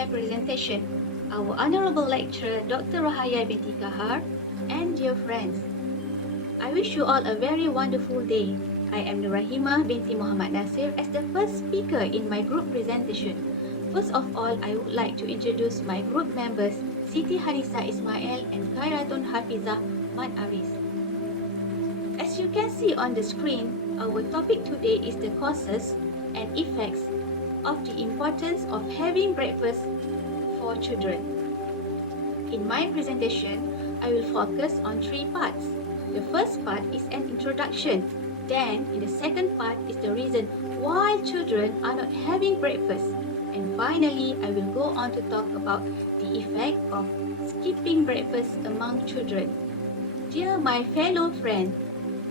my presentation, our Honorable Lecturer Dr. Rahaya binti Kahar, and dear friends. I wish you all a very wonderful day. I am Nurahimah binti Muhammad Nasir as the first speaker in my group presentation. First of all, I would like to introduce my group members, Siti Harisa Ismail and Khairatun Hafizah Mat Aris. As you can see on the screen, our topic today is the causes and effects of the importance of having breakfast for children. In my presentation, I will focus on three parts. The first part is an introduction. Then, in the second part is the reason why children are not having breakfast. And finally, I will go on to talk about the effect of skipping breakfast among children. Dear my fellow friend,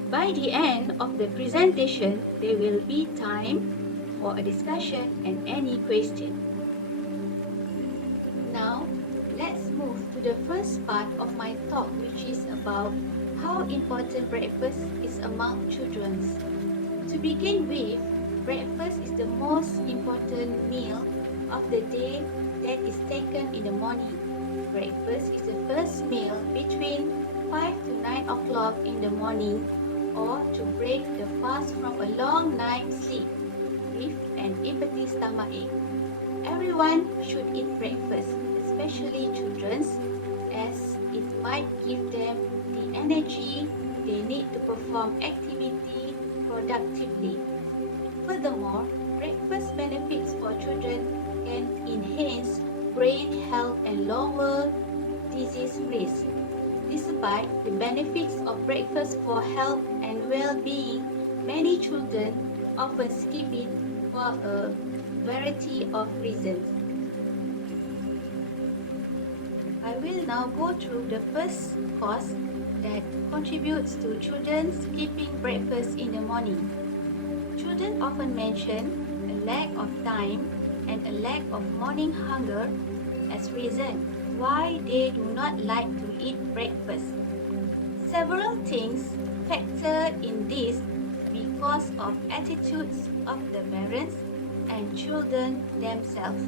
by the end of the presentation, there will be time for a discussion and any question. Now, let's move to the first part of my talk, which is about how important breakfast is among children. To begin with, breakfast is the most important meal of the day that is taken in the morning. Breakfast is the first meal between 5 to 9 o'clock in the morning, or to break the fast from a long night's sleep with an empty stomachache. Everyone should eat breakfast, especially children, as it might give them the energy they need to perform activity productively. Furthermore, breakfast benefits for children can enhance brain health and lower disease risk. Despite the benefits of breakfast for health and well-being, many children often skip it for a variety of reasons. I will now go through the first cause that contributes to children skipping breakfast in the morning. Children often mention a lack of time and a lack of morning hunger as reason why they do not like to eat breakfast. Several things factor in this because of attitudes of the parents and children themselves.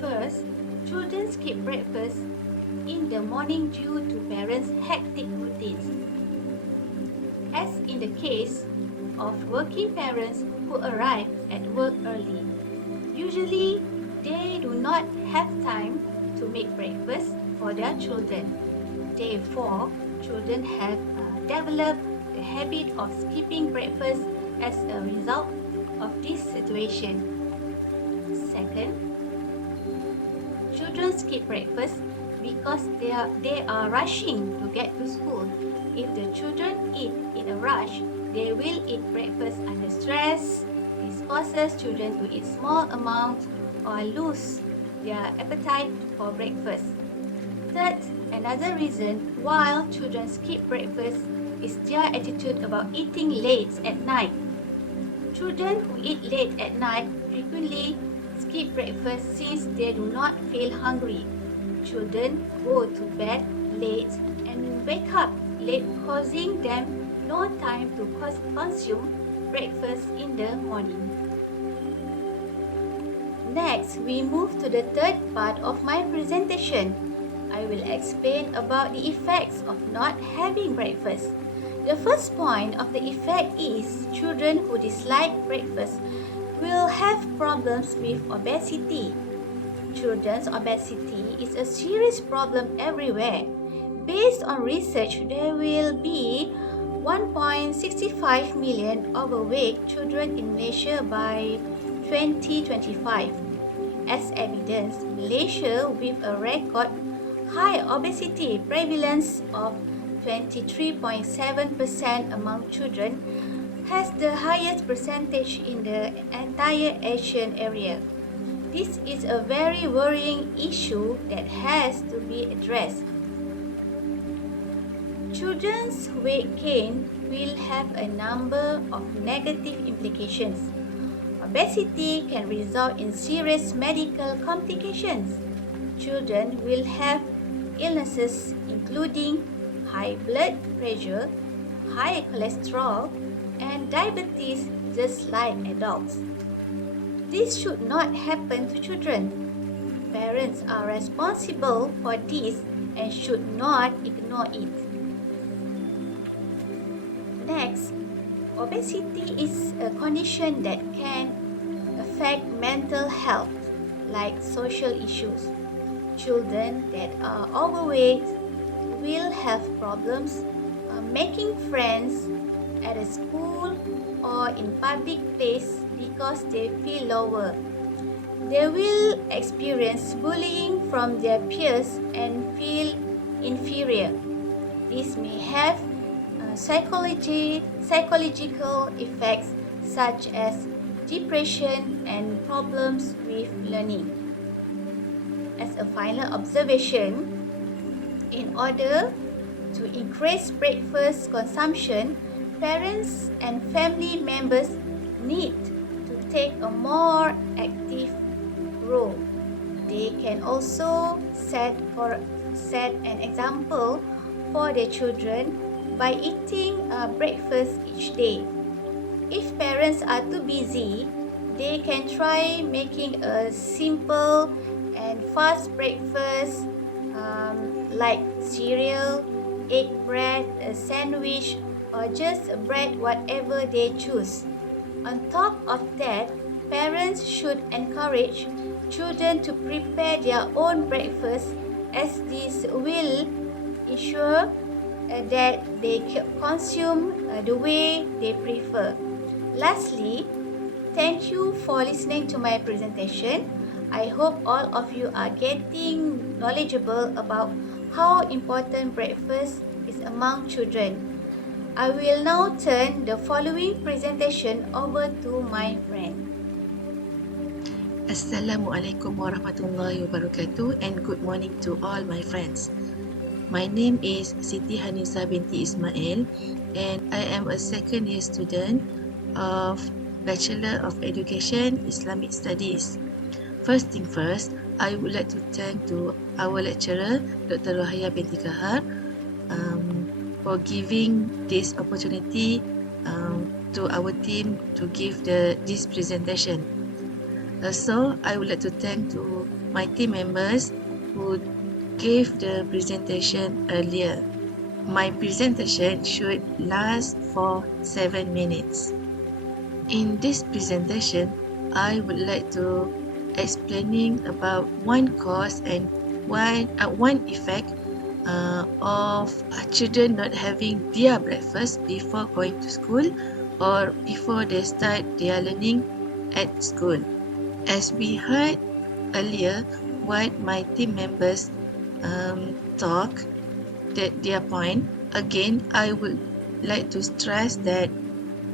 First, children skip breakfast in the morning due to parents' hectic routines. As in the case of working parents who arrive at work early, usually they do not have time to make breakfast for their children. Therefore, children have developed the habit of skipping breakfast as a result of this situation. Second, children skip breakfast because they are rushing to get to school. If the children eat in a rush, they will eat breakfast under stress. This causes children to eat small amounts or lose their appetite for breakfast. Third, another reason why children skip breakfast is their attitude about eating late at night. Children who eat late at night frequently skip breakfast since they do not feel hungry. Children go to bed late and wake up late, causing them no time to consume breakfast in the morning. Next, we move to the third part of my presentation. I will explain about the effects of not having breakfast. The first point of the effect is children who dislike breakfast will have problems with obesity. Children's obesity is a serious problem everywhere. Based on research, there will be 1.65 million overweight children in Malaysia by 2025. As evidence, Malaysia, with a record high obesity prevalence of 23.7% among children, has the highest percentage in the entire Asian area. This is a very worrying issue that has to be addressed. Children's weight gain will have a number of negative implications. Obesity can result in serious medical complications. Children will have illnesses including high blood pressure, high cholesterol, and diabetes just like adults. This should not happen to children. Parents are responsible for this and should not ignore it. Next, obesity is a condition that can affect mental health, like social issues. Children that are overweight will have problems making friends at a school or in public place because they feel lower. They will experience bullying from their peers and feel inferior. This may have psychological effects such as depression and problems with learning. As a final observation, in order to increase breakfast consumption, parents and family members need to take a more active role. They can also set an example for their children by eating breakfast each day. If parents are too busy, they can try making a simple and fast breakfast like cereal, egg bread, a sandwich, or just bread, whatever they choose. On top of that, parents should encourage children to prepare their own breakfast, as this will ensure that they consume the way they prefer. Lastly, thank you for listening to my presentation. I hope all of you are getting knowledgeable about how important breakfast is among children. I will now turn the following presentation over to my friend. Assalamualaikum warahmatullahi wabarakatuh and good morning to all my friends. My name is Siti Hanisa binti Ismail and I am a second year student of Bachelor of Education Islamic Studies. First thing first, I would like to thank to our lecturer, Dr. Rahaya binti Kahar, for giving this opportunity to our team to give this presentation. Also, I would like to thank to my team members who gave the presentation earlier. My presentation should last for 7 minutes. In this presentation, I would like to explaining about one cause and one effect of children not having their breakfast before going to school or before they start their learning at school. As we heard earlier, what my team members talk, their point, again, I would like to stress that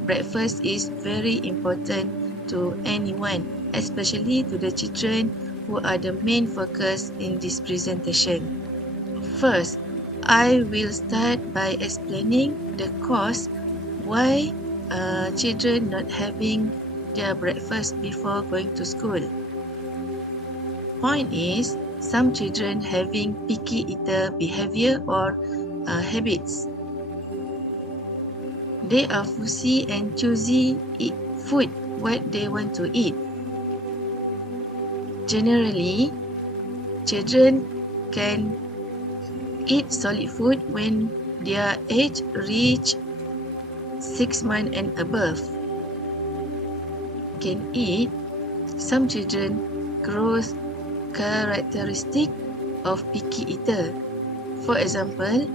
breakfast is very important to anyone, especially to the children who are the main focus in this presentation. First, I will start by explaining the cause why children not having their breakfast before going to school. Point is, some children having picky eater behavior or habits. They are fussy and choosy eat food what they want to eat. Generally, children can eat solid food when their age reach 6 months and above. Can eat. Some children growth characteristic of picky eater. For example,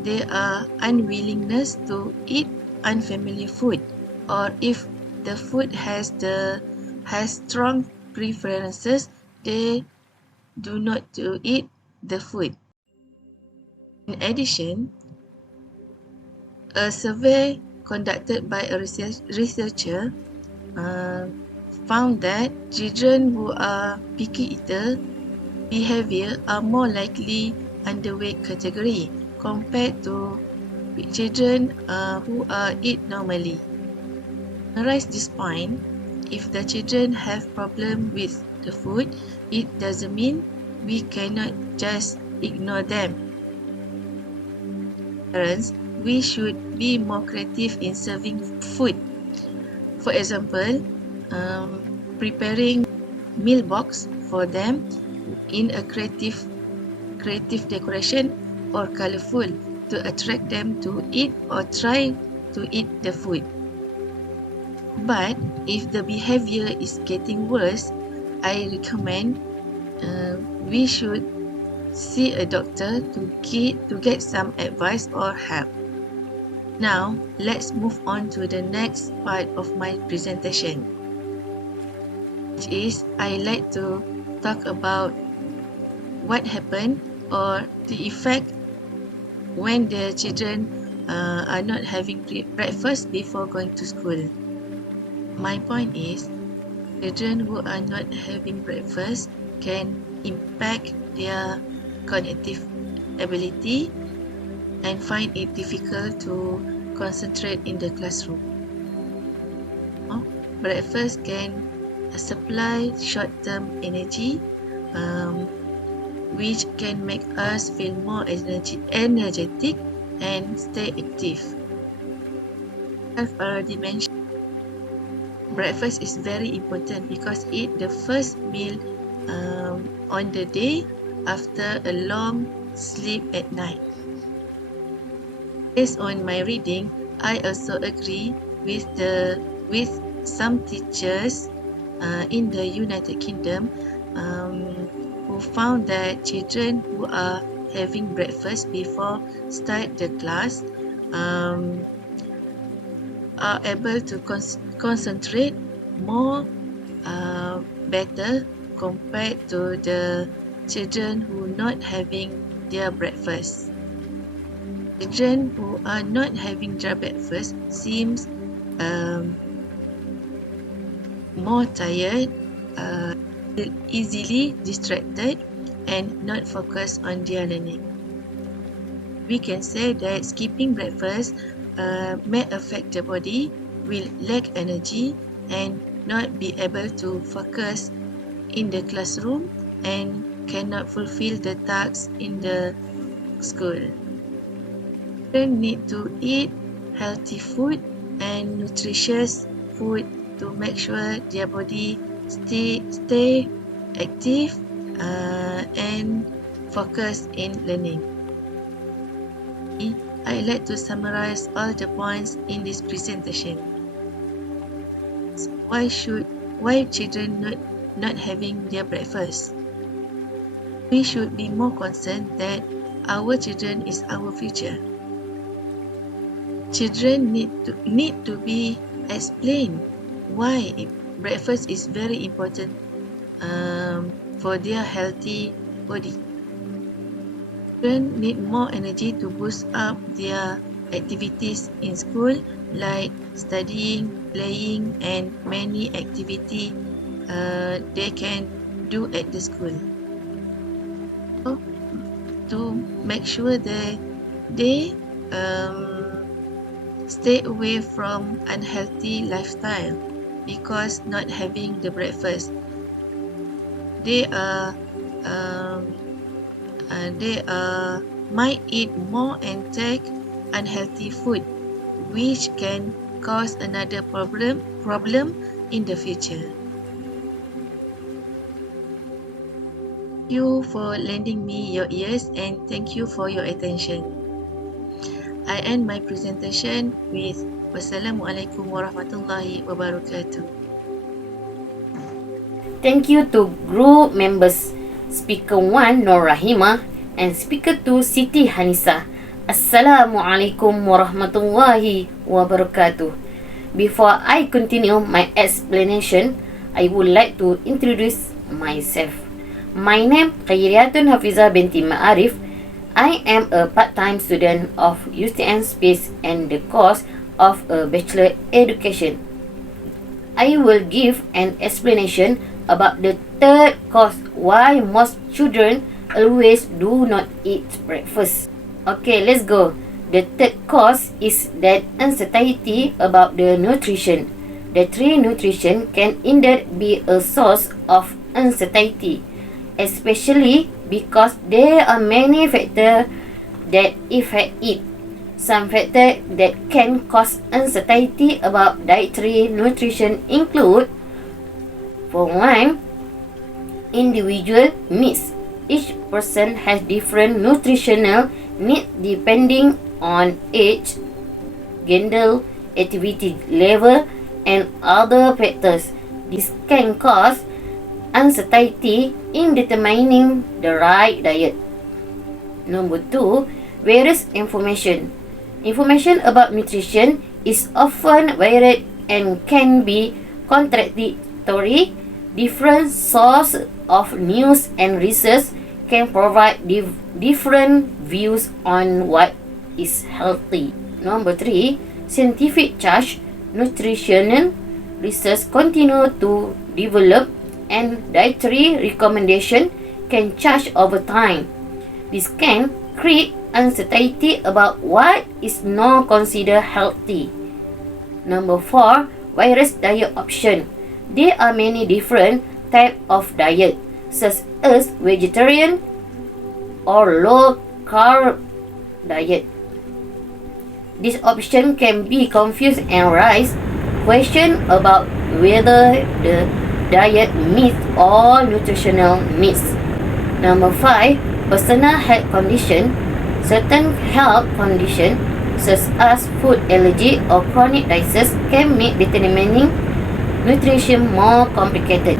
there are unwillingness to eat unfamiliar food, or if the food has strong preferences, they do not to eat the food. In addition, a survey conducted by a researcher found that children who are picky eater behavior are more likely underweight category compared to children who eat normally. To summarize this point, if the children have problem with the food, it doesn't mean we cannot just ignore them. Parents, we should be more creative in serving food. For example, preparing meal box for them in a creative decoration or colorful to attract them to eat or try to eat the food. But if the behavior is getting worse, I recommend we should see a doctor to get some advice or help. Now, let's move on to the next part of my presentation, which is I like to talk about what happened or the effect when the children are not having breakfast before going to school. My point is, children who are not having breakfast can impact their cognitive ability and find it difficult to concentrate in the classroom. Breakfast can supply short-term energy, which can make us feel more energetic and stay active. I've already mentioned breakfast is very important because it's the first meal on the day after a long sleep at night. Based on my reading, I also agree with some teachers in the United Kingdom who found that children who are having breakfast before start the class are able to concentrate more better compared to the children who not having their breakfast. Children who are not having their breakfast seems more tired, easily distracted, and not focused on their learning. We can say that skipping breakfast may affect the body, will lack energy, and not be able to focus in the classroom and cannot fulfill the tasks in the school. Children need to eat healthy food and nutritious food to make sure their body stay active and focused in learning. I like to summarize all the points in this presentation. Why children not having their breakfast? We should be more concerned that our children is our future. Children need to be explained why breakfast is very important for their healthy body. Children need more energy to boost up their activities in school like studying, playing, and many activities they can do at the school. So, to make sure that they stay away from unhealthy lifestyle because not having the breakfast. They might eat more and take unhealthy food, which can cause another problem in the future. Thank you for lending me your ears and thank you for your attention. I end my presentation with Wassalamualaikum warahmatullahi wabarakatuh. Thank you to group members Speaker 1 Nur Rahimah and Speaker 2 Siti Hanisa. Assalamualaikum warahmatullahi wabarakatuh. Before I continue my explanation, I would like to introduce myself. My name Khairiyatun Hafizah binti Ma'arif. I am a part-time student of UTM Space and the course of a Bachelor Education. I will give an explanation about the third cause why most children always do not eat breakfast. Okay, let's go. The third cause is that uncertainty about the nutrition. The tree nutrition can indeed be a source of uncertainty, especially because there are many factors that affect it. Some factors that can cause uncertainty about dietary nutrition include, for one, individual needs. Each person has different nutritional needs depending on age, gender, activity level, and other factors. This can cause uncertainty in determining the right diet. Number 2, various information. Information about nutrition is often varied and can be contradictory. Different sources of news and research can provide different views on what is healthy. Number 3, scientific charge. Nutritional research continue to develop and dietary recommendation can change over time. This can create uncertainty about what is not considered healthy. Number 4, various diet option. There are many different types of diet, such as vegetarian or low carb diet. This option can be confused and raise questions about whether the diet meets all nutritional needs. Number 5, personal health condition. Certain health conditions, such as food allergy or chronic disease, can make determining nutrition more complicated.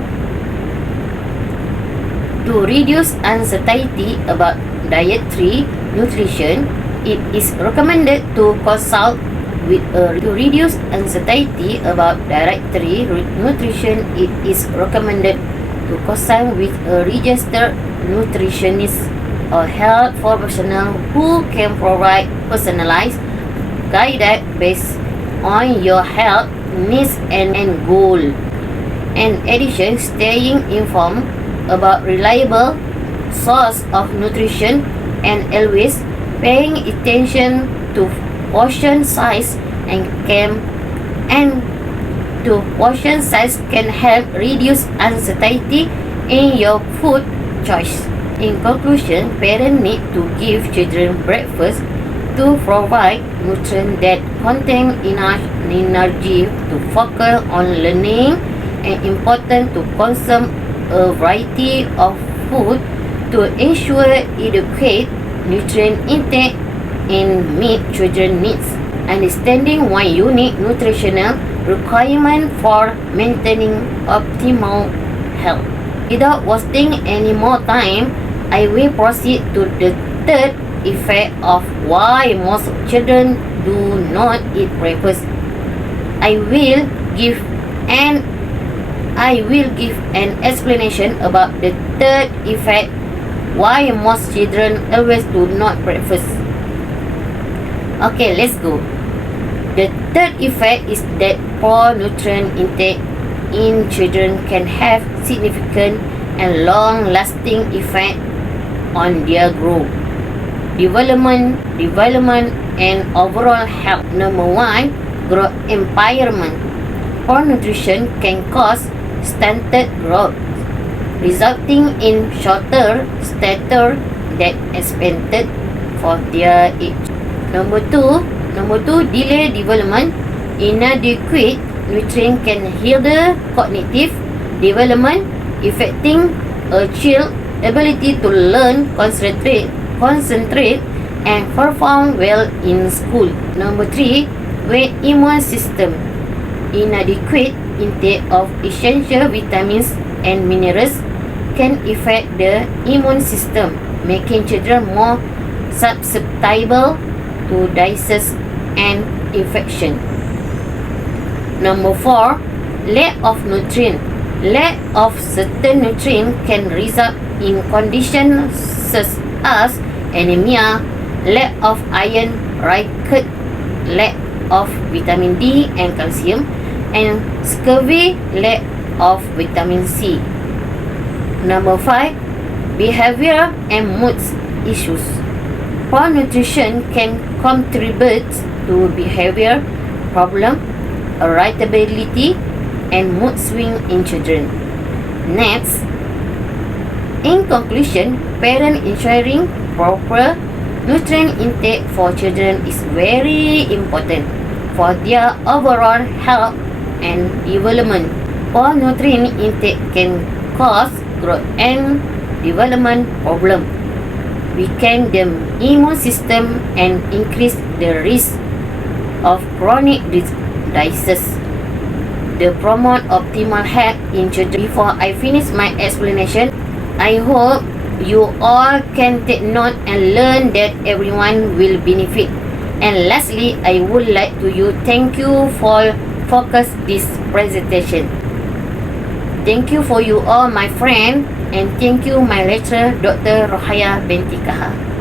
To reduce uncertainty about dietary nutrition, it is recommended to consult with to reduce uncertainty about dietary nutrition. It is recommended to consult with a registered nutritionist or health professional who can provide personalized guidance based on your health needs and goal. In addition, staying informed about reliable source of nutrition and always paying attention to portion size can help reduce uncertainty in your food choice. In conclusion, parents need to give children breakfast to provide nutrients that contain enough energy to focus on learning, and important to consume a variety of food to ensure adequate nutrient intake and meet children's needs. Understanding one unique nutritional requirement for maintaining optimal health. Without wasting any more time, I will proceed to the third effect of why most children do not eat breakfast. I will give an explanation about the third effect why most children always do not breakfast. Okay, let's go. The third effect is that poor nutrient intake in children can have significant and long-lasting effect on their growth, development and overall health. Number 1, growth impairment. Poor nutrition can cause stunted growth, resulting in shorter stature than expected for their age. Number 2, delay development. Inadequate nutrient can hinder cognitive development, affecting a child's ability to learn, concentrate, and perform well in school. Number 3, weak immune system. Inadequate intake of essential vitamins and minerals can affect the immune system, making children more susceptible to disease and infection. Number 4, lack of nutrient. Lack of certain nutrient can result in conditions such as anemia, lack of iron, rickets, lack of vitamin D and calcium, and scurvy, lack of vitamin C. Number 5, behavior and mood issues. Poor nutrition can contribute to behavior problem, irritability, and mood swing in children. Next, in conclusion, parent ensuring proper nutrient intake for children is very important for their overall health and development. Poor nutrient intake can cause growth and development problem, weaken the immune system, and increase the risk of chronic diseases. They promote optimal health in children. Before I finish my explanation, I hope you all can take note and learn that everyone will benefit. And lastly, I would like to thank you for focus this presentation. Thank you for you all, my friend, and thank you, my lecturer, Dr. Rohaya binti Kahar.